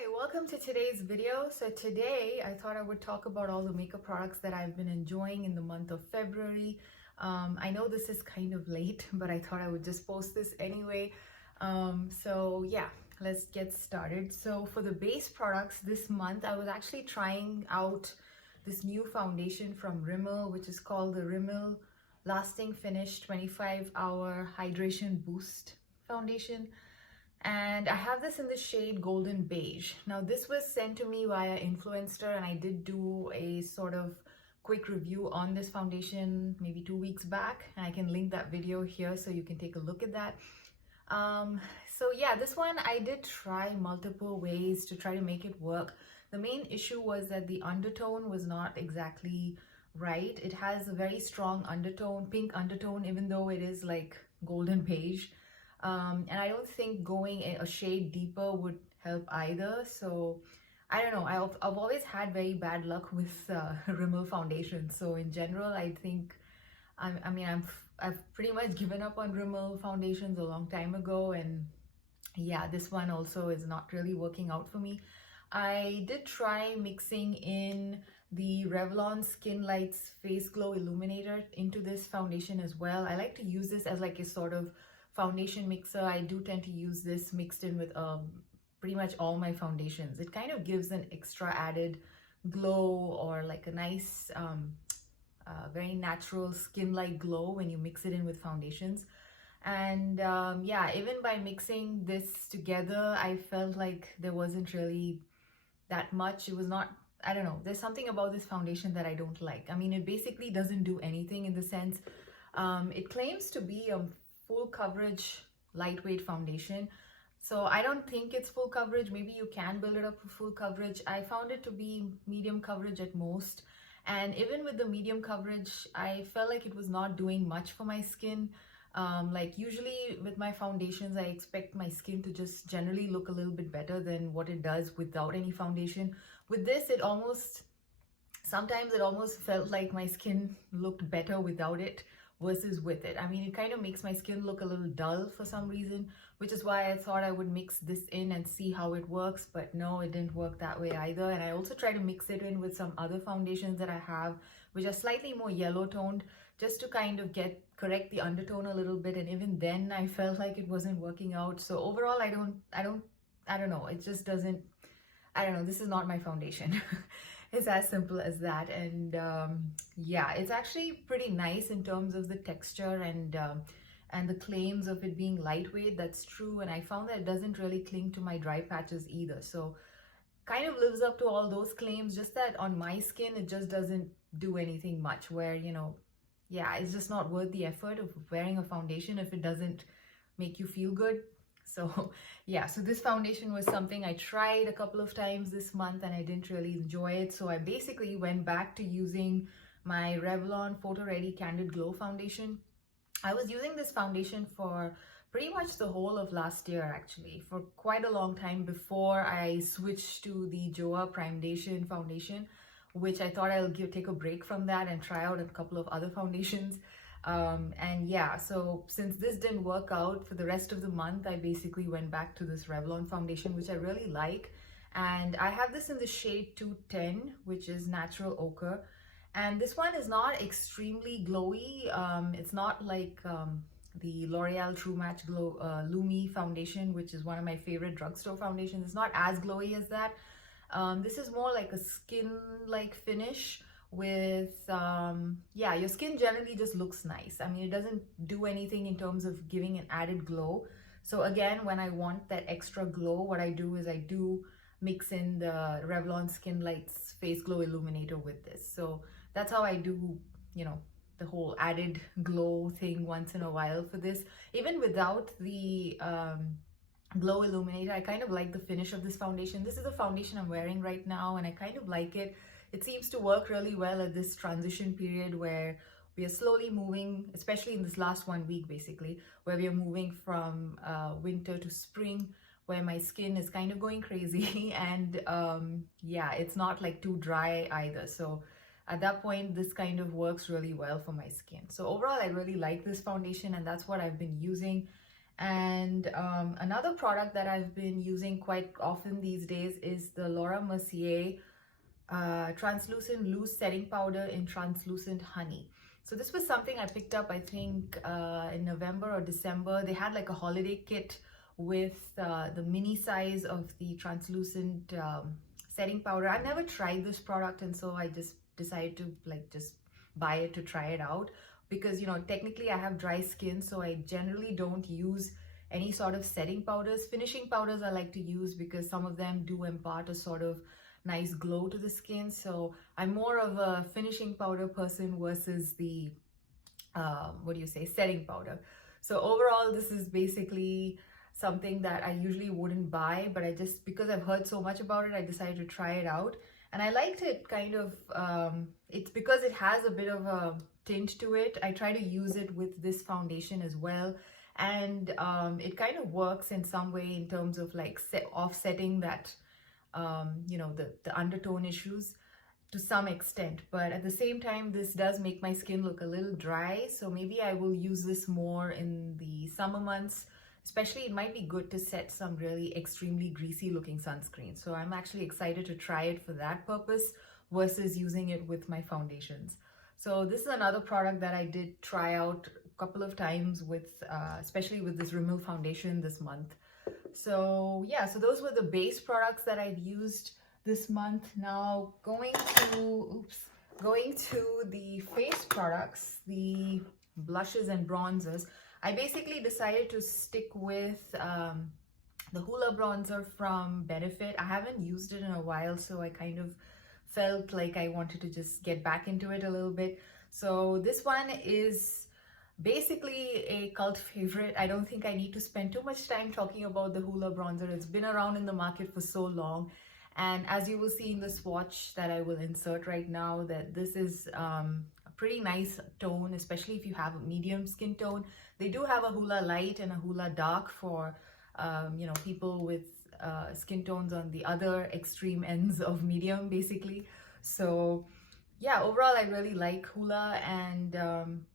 Hi, welcome to today's video. So today I thought I would talk about all the makeup products that I've been enjoying in the month of February. I know this is kind of late, but I thought I would just post this anyway. So yeah, let's get started. So for the base products this month, I was actually trying out this new foundation from Rimmel, which is called the Rimmel Lasting Finish 25-Hour Hydration Boost Foundation. And I have this in the shade Golden Beige. Now this was sent to me via Influencer, and I did do a sort of quick review on this foundation maybe 2 weeks back, and I can link that video here so you can take a look at that. So yeah, this one I did try multiple ways to try to make it work. The main issue was that the undertone was not exactly right. It has a very strong undertone, pink undertone, even though it is like golden beige. And I don't think going a shade deeper would help either. So I don't know, I've always had very bad luck with Rimmel foundation. So in general, I think I've pretty much given up on Rimmel foundations a long time ago, and yeah, this one also is not really working out for me. I did try mixing in the Revlon Skin Lights Face Glow Illuminator into this foundation as well. I like to use this as like a sort of foundation mixer. I do tend to use this mixed in with pretty much all my foundations. It kind of gives an extra added glow, or like a nice very natural skin-like glow when you mix it in with foundations. And yeah, even by mixing this together, I felt like there wasn't really that much. It was not, I don't know, there's something about this foundation that I don't like. I mean, it basically doesn't do anything in the sense it claims to be a full coverage lightweight foundation. So I don't think it's full coverage. Maybe you can build it up for full coverage. I found it to be medium coverage at most. And even with the medium coverage, I felt like it was not doing much for my skin. Like usually with my foundations, I expect my skin to just generally look a little bit better than what it does without any foundation. With this, sometimes it almost felt like my skin looked better without it versus with it. I mean, it kind of makes my skin look a little dull for some reason, which is why I thought I would mix this in and see how it works. But no, it didn't work that way either. And I also try to mix it in with some other foundations that I have, which are slightly more yellow toned, just to kind of correct the undertone a little bit. And even then I felt like it wasn't working out. So overall, I don't know. It just doesn't, I don't know. This is not my foundation. It's as simple as that. And yeah, it's actually pretty nice in terms of the texture and the claims of it being lightweight. That's true. And I found that it doesn't really cling to my dry patches either. So kind of lives up to all those claims, just that on my skin, it just doesn't do anything much, where, you know, yeah, it's just not worth the effort of wearing a foundation if it doesn't make you feel good. So yeah, so this foundation was something I tried a couple of times this month and I didn't really enjoy it. So I basically went back to using my Revlon Photo Ready Candid Glow foundation. I was using this foundation for pretty much the whole of last year, actually, for quite a long time before I switched to the Joa Primedation foundation, which I thought I'll take a break from that and try out a couple of other foundations. And yeah, so since this didn't work out for the rest of the month, I basically went back to this Revlon foundation, which I really like. And I have this in the shade 210, which is Natural Ochre. And this one is not extremely glowy. It's not like the L'Oreal True Match Glow Lumi foundation, which is one of my favorite drugstore foundations. It's not as glowy as that. This is more like a skin-like finish with yeah, your skin generally just looks nice. I mean, it doesn't do anything in terms of giving an added glow. So again, when I want that extra glow, what I do is I do mix in the Revlon Skin Lights Face Glow Illuminator with this. So that's how I do, you know, the whole added glow thing once in a while for this. Even without the glow illuminator, I kind of like the finish of this foundation. This is the foundation I'm wearing right now, and I kind of like it. It seems to work really well at this transition period where we are slowly moving, especially in this last 1 week, basically, where we are moving from winter to spring, where my skin is kind of going crazy. And yeah, it's not like too dry either. So at that point, this kind of works really well for my skin. So overall, I really like this foundation, and that's what I've been using. And another product that I've been using quite often these days is the Laura Mercier translucent loose setting powder in translucent honey. So this was something I picked up, I think, in November or December. They had like a holiday kit with the mini size of the translucent setting powder. I've never tried this product, and so I just decided to like just buy it to try it out, because you know, technically I have dry skin, so I generally don't use any sort of setting powders. Finishing powders I like to use because some of them do impart a sort of nice glow to the skin. So I'm more of a finishing powder person versus the setting powder. So overall, this is basically something that I usually wouldn't buy, but I just, because I've heard so much about it, I decided to try it out. And I liked it kind of, it's because it has a bit of a tint to it. I try to use it with this foundation as well. And it kind of works in some way in terms of like offsetting that, you know, the undertone issues to some extent. But at the same time, this does make my skin look a little dry. So maybe I will use this more in the summer months. Especially, it might be good to set some really extremely greasy looking sunscreen. So I'm actually excited to try it for that purpose versus using it with my foundations. So this is another product that I did try out a couple of times with, especially with this Rimmel foundation this month. So yeah, so those were the base products that I've used this month. Now going to the face products, the blushes and bronzers, I basically decided to stick with the Hula Bronzer from Benefit. I haven't used it in a while, so I kind of felt like I wanted to just get back into it a little bit. So this one is basically a cult favorite. I don't think I need to spend too much time talking about the Hula Bronzer. It's been around in the market for so long. And as you will see in the swatch that I will insert right now, that this is a pretty nice tone, especially if you have a medium skin tone. They do have a Hula Light and a Hula Dark for, you know, people with skin tones on the other extreme ends of medium, basically. So yeah, overall, I really like Hula, and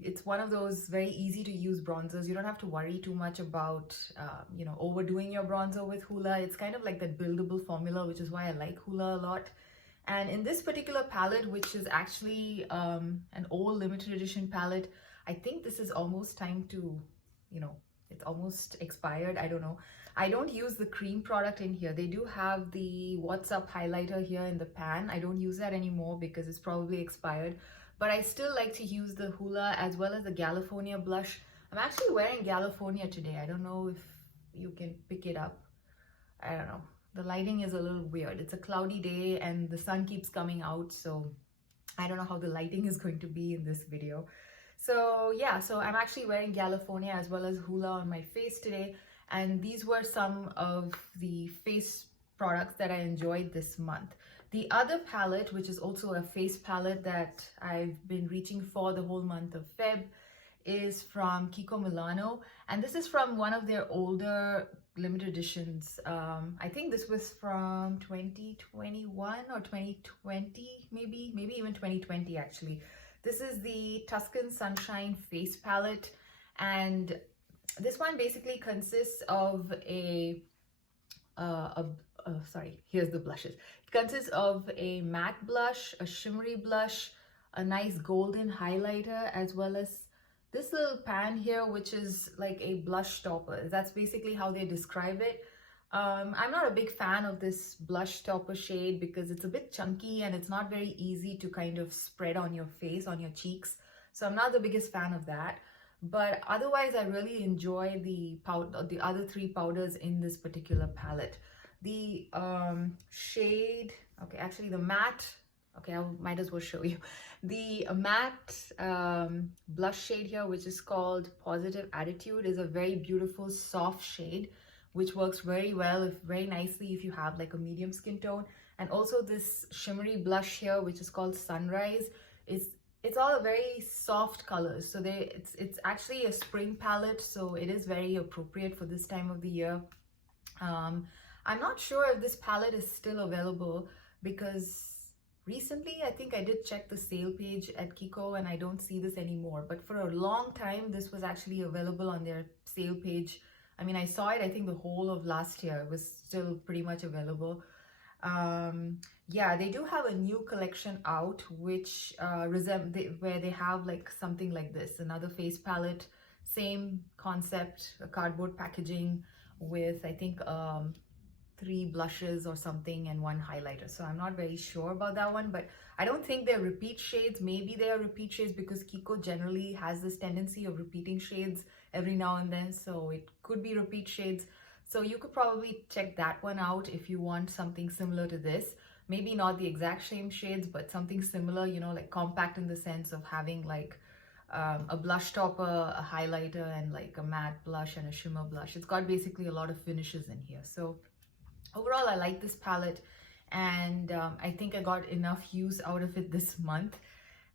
it's one of those very easy to use bronzers. You don't have to worry too much about, you know, overdoing your bronzer with Hula. It's kind of like that buildable formula, which is why I like Hula a lot. And in this particular palette, which is actually an old limited edition palette, I think this is almost time to, you know, it's almost expired. I don't know. I don't use the cream product in here. They do have the What's Up highlighter here in the pan. I don't use that anymore because it's probably expired. But I still like to use the Hula as well as the California blush. I'm actually wearing California today. I don't know if you can pick it up. I don't know. The lighting is a little weird. It's a cloudy day and the sun keeps coming out, so I don't know how the lighting is going to be in this video. So yeah, so I'm actually wearing California as well as Hula on my face today, and these were some of the face products that I enjoyed this month. The other palette, which is also a face palette that I've been reaching for the whole month of Feb, is from Kiko Milano, and this is from one of their older limited editions. I think this was from 2021 or 2020, maybe even 2020 actually. This is the Tuscan Sunshine Face Palette, and this one basically consists of here's the blushes. It consists of a matte blush, a shimmery blush, a nice golden highlighter, as well as this little pan here, which is like a blush topper. That's basically how they describe it. I'm not a big fan of this blush topper shade because it's a bit chunky and it's not very easy to kind of spread on your face, on your cheeks. So I'm not the biggest fan of that. But otherwise, I really enjoy the other three powders in this particular palette. The shade, okay, actually the matte, okay, I might as well show you. The matte blush shade here, which is called Positive Attitude, is a very beautiful soft shade, which works very well, very nicely if you have like a medium skin tone. And also this shimmery blush here, which is called Sunrise, it's all very soft colors. So it's actually a spring palette, so it is very appropriate for this time of the year. I'm not sure if this palette is still available because recently I think I did check the sale page at Kiko and I don't see this anymore. But for a long time, this was actually available on their sale page I mean, I saw it, I think the whole of last year. It was still pretty much available. Yeah, they do have a new collection out, which where they have like something like this, another face palette, same concept, a cardboard packaging with, I think, 3 blushes or something and 1 highlighter. So I'm not very sure about that one, but I don't think they're repeat shades. Maybe they are repeat shades because Kiko generally has this tendency of repeating shades every now and then, so it could be repeat shades. So you could probably check that one out if you want something similar to this. Maybe not the exact same shades, but something similar, you know, like compact in the sense of having like a blush topper, a highlighter, and like a matte blush and a shimmer blush. It's got basically a lot of finishes in here. So overall, I like this palette, and I think I got enough use out of it this month.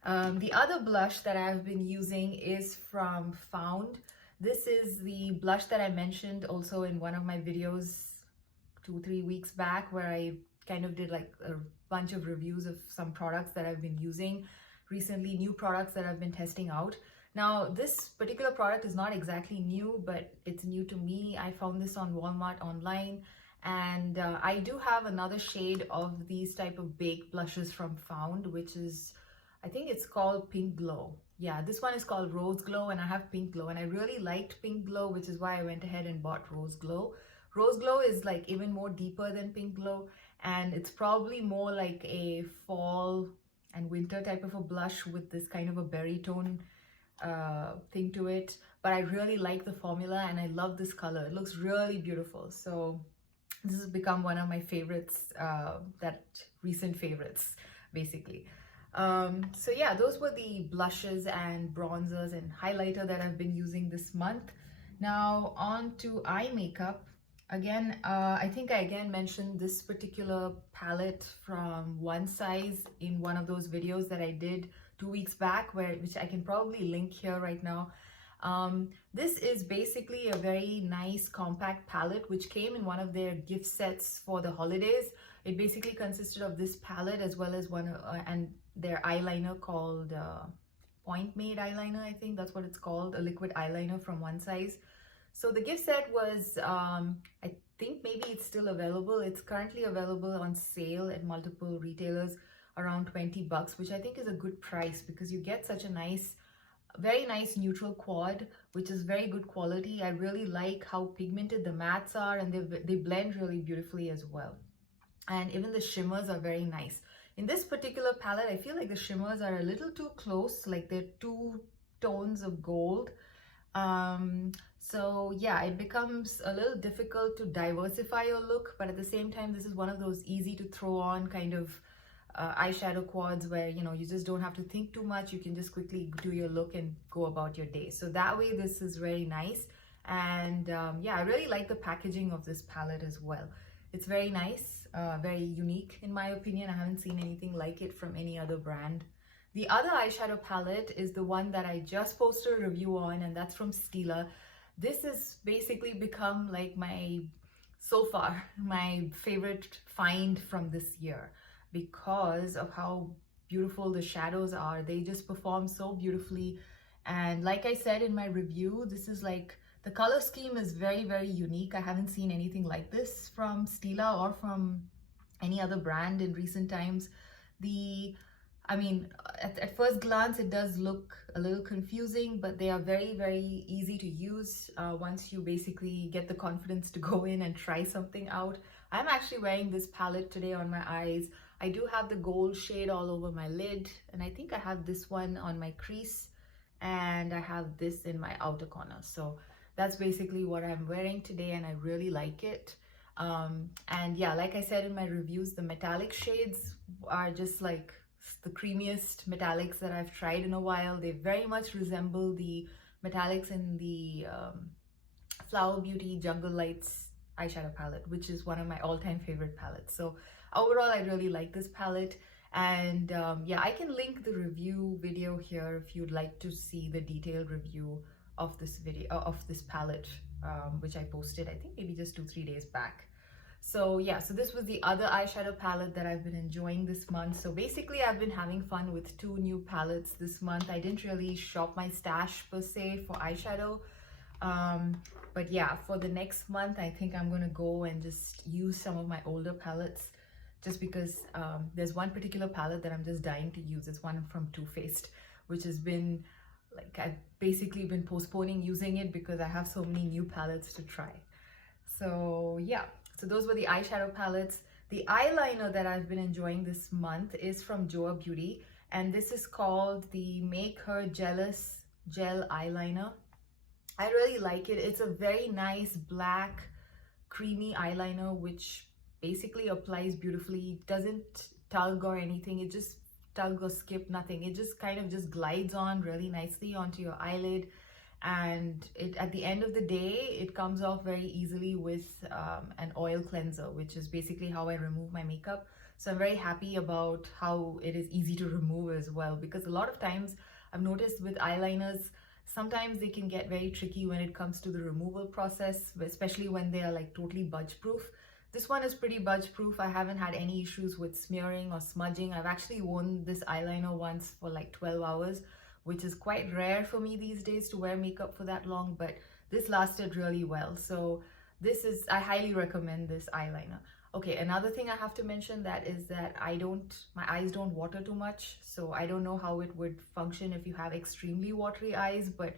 The other blush that I've been using is from Found. This is the blush that I mentioned also in one of my videos 2-3 weeks back, where I kind of did like a bunch of reviews of some products that I've been using recently, new products that I've been testing out. Now, this particular product is not exactly new, but it's new to me. I found this on Walmart online, and I do have another shade of these type of baked blushes from Found, which is, I think it's called Pink Glow. Yeah, this one is called Rose Glow, and I have Pink Glow, and I really liked Pink Glow, which is why I went ahead and bought Rose Glow. Rose Glow is like even more deeper than Pink Glow, and it's probably more like a fall and winter type of a blush with this kind of a berry tone thing to it. But I really like the formula, and I love this color. It looks really beautiful. So this has become one of my favorites, recent favorites, basically. So yeah, those were the blushes and bronzers and highlighter that I've been using this month. Now on to eye makeup. Again, I think I again mentioned this particular palette from One Size in one of those videos that I did 2 weeks back, which I can probably link here right now. This is basically a very nice compact palette which came in one of their gift sets for the holidays. It basically consisted of this palette as well as one and their eyeliner called Point Made eyeliner. I think that's what it's called, a liquid eyeliner from One Size. So the gift set was, I think maybe it's still available. It's currently available on sale at multiple retailers around 20 bucks, which I think is a good price because you get such a nice, very nice neutral quad, which is very good quality. I really like how pigmented the mattes are, and they blend really beautifully as well. And even the shimmers are very nice. In this particular palette, I feel like the shimmers are a little too close, like they're 2 tones of gold. So yeah, it becomes a little difficult to diversify your look, but at the same time, this is one of those easy to throw on kind of eyeshadow quads where, you know, you just don't have to think too much. You can just quickly do your look and go about your day. So that way, this is very nice. And yeah, I really like the packaging of this palette as well. It's very nice, very unique in my opinion. I haven't seen anything like it from any other brand. The other eyeshadow palette is the one that I just posted a review on, and that's from Stila. This has basically become like so far, my favorite find from this year because of how beautiful the shadows are. They just perform so beautifully. And like I said in my review, this is like, the color scheme is very, very unique. I haven't seen anything like this from Stila or from any other brand in recent times. I mean, at first glance, it does look a little confusing, but they are very, very easy to use once you basically get the confidence to go in and try something out. I'm actually wearing this palette today on my eyes. I do have the gold shade all over my lid, and I think I have this one on my crease, and I have this in my outer corner. So that's basically what I'm wearing today, and I really like it. And yeah, like I said in my reviews, the metallic shades are just like the creamiest metallics that I've tried in a while. They very much resemble the metallics in the Flower Beauty Jungle Lights eyeshadow palette, which is one of my all-time favorite palettes. So overall, I really like this palette. And yeah, I can link the review video here if you'd like to see the detailed review of this palette, which I posted, I think maybe just 2-3 days back. So yeah, so this was the other eyeshadow palette that I've been enjoying this month. So basically, I've been having fun with 2 new palettes this month. I didn't really shop my stash per se for eyeshadow. But yeah, for the next month, I think I'm gonna go and just use some of my older palettes, just because there's one particular palette that I'm just dying to use. It's one from Too Faced, which has been like, I've basically been postponing using it because I have so many new palettes to try. So yeah, so those were the eyeshadow palettes. The eyeliner that I've been enjoying this month is from Joa Beauty, and this is called the Make Her Jealous Gel Eyeliner. I really like it. It's a very nice black creamy eyeliner which basically applies beautifully. It doesn't tug or anything. It just tug or skip, nothing. It just kind of just glides on really nicely onto your eyelid, and it, at the end of the day, it comes off very easily with an oil cleanser, which is basically how I remove my makeup. So I'm very happy about how it is easy to remove as well, because a lot of times I've noticed with eyeliners, sometimes they can get very tricky when it comes to the removal process, especially when they are like totally budge proof. This one is pretty budge proof. I haven't had any issues with smearing or smudging. I've actually worn this eyeliner once for like 12 hours, which is quite rare for me these days to wear makeup for that long, but this lasted really well. So this is, I highly recommend this eyeliner. Okay, another thing I have to mention that is that my eyes don't water too much, so I don't know how it would function if you have extremely watery eyes, but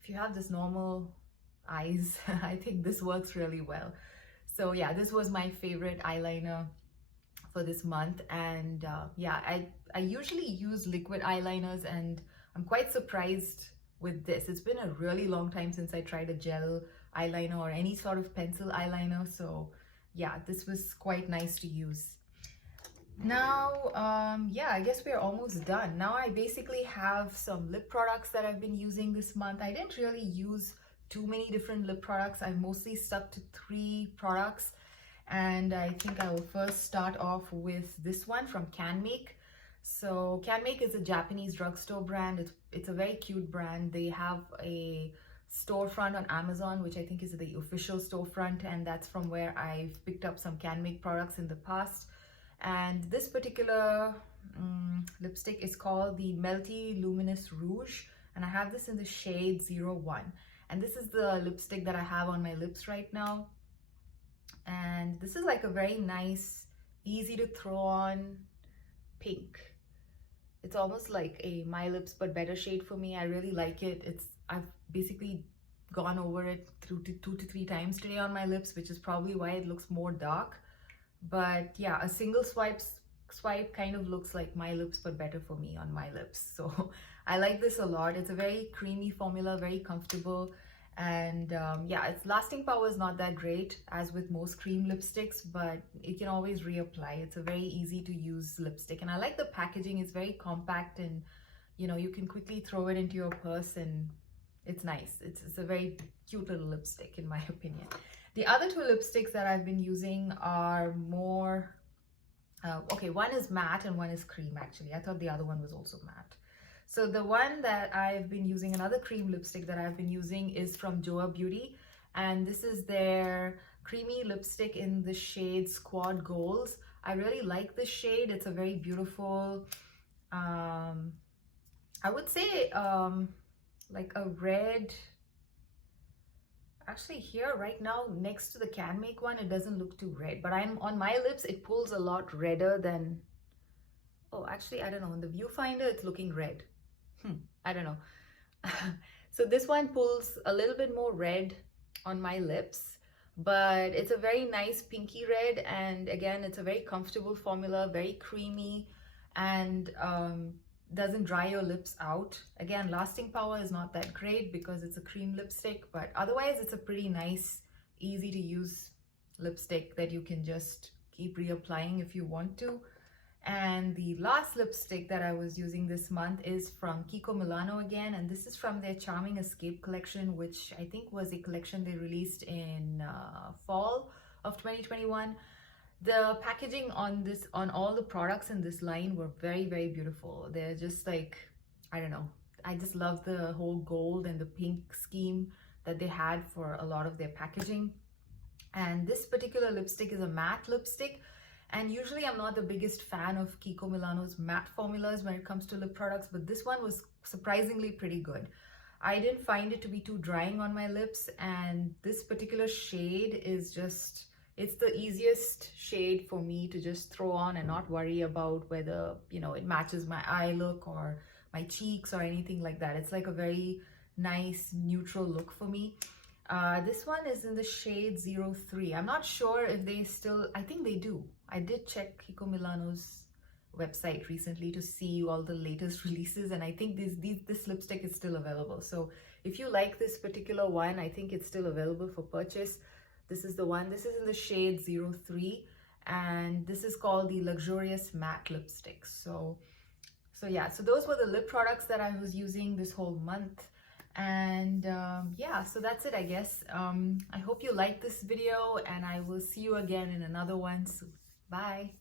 if you have this normal eyes, I think this works really well. So yeah, this was my favorite eyeliner for this month, and yeah, I usually use liquid eyeliners, and I'm quite surprised with this. It's been a really long time since I tried a gel eyeliner or any sort of pencil eyeliner, so yeah, this was quite nice to use. Now, yeah, I guess we're almost done. Now I basically have some lip products that I've been using this month. I didn't really use too many different lip products. I mostly stuck to 3 products, and I think I will first start off with this one from CanMake. So CanMake is a Japanese drugstore brand. It's a very cute brand. They have a storefront on Amazon, which I think is the official storefront, and that's from where I've picked up some CanMake products in the past. And this particular lipstick is called the Melty Luminous Rouge, and I have this in the shade 01. And this is the lipstick that I have on my lips right now. And this is like a very nice, easy to throw on pink. It's almost like a My Lips but better shade for me. I really like it. I've basically gone over it through 2 to 3 times today on my lips, which is probably why it looks more dark. But yeah, a single swipe kind of looks like My Lips but better for me on my lips. So I like this a lot. It's a very creamy formula, very comfortable, and yeah, its lasting power is not that great as with most cream lipsticks, but it can always reapply. It's a very easy to use lipstick, and I like the packaging. It's very compact, and you know, you can quickly throw it into your purse, and it's nice. It's a very cute little lipstick in my opinion. The other 2 lipsticks that I've been using are more okay, one is matte and one is cream. Actually, I thought the other one was also matte. So the one that I've been using, another cream lipstick that I've been using, is from Joa Beauty, and this is their creamy lipstick in the shade Squad Goals. I really like this shade. It's a very beautiful, I would say like a red. Actually, here right now next to the CanMake one, it doesn't look too red, but I'm on my lips, it pulls a lot redder than, oh, actually, I don't know, in the viewfinder it's looking red. I don't know. So this one pulls a little bit more red on my lips, but it's a very nice pinky red, and again, it's a very comfortable formula, very creamy, and doesn't dry your lips out. Again, lasting power is not that great because it's a cream lipstick, but otherwise it's a pretty nice, easy to use lipstick that you can just keep reapplying if you want to. And the last lipstick that I was using this month is from Kiko Milano again, and this is from their Charming Escape collection, which I think was a collection they released in fall of 2021. The packaging on all the products in this line were very, very beautiful. They're just like, I don't know, I just love the whole gold and the pink scheme that they had for a lot of their packaging. And this particular lipstick is a matte lipstick, and usually I'm not the biggest fan of Kiko Milano's matte formulas when it comes to lip products, but this one was surprisingly pretty good. I didn't find it to be too drying on my lips, and this particular shade is just, it's the easiest shade for me to just throw on and not worry about whether, you know, it matches my eye look or my cheeks or anything like that. It's like a very nice neutral look for me. This one is in the shade 03. I'm not sure if they still, I think they do. I did check Kiko Milano's website recently to see all the latest releases, and I think this lipstick is still available. So if you like this particular one, I think it's still available for purchase. This is the one. This is in the shade 03, and this is called the Luxurious Matte Lipstick. So yeah, so those were the lip products that I was using this whole month. And yeah, so that's it, I guess. I hope you like this video, and I will see you again in another one soon. Bye.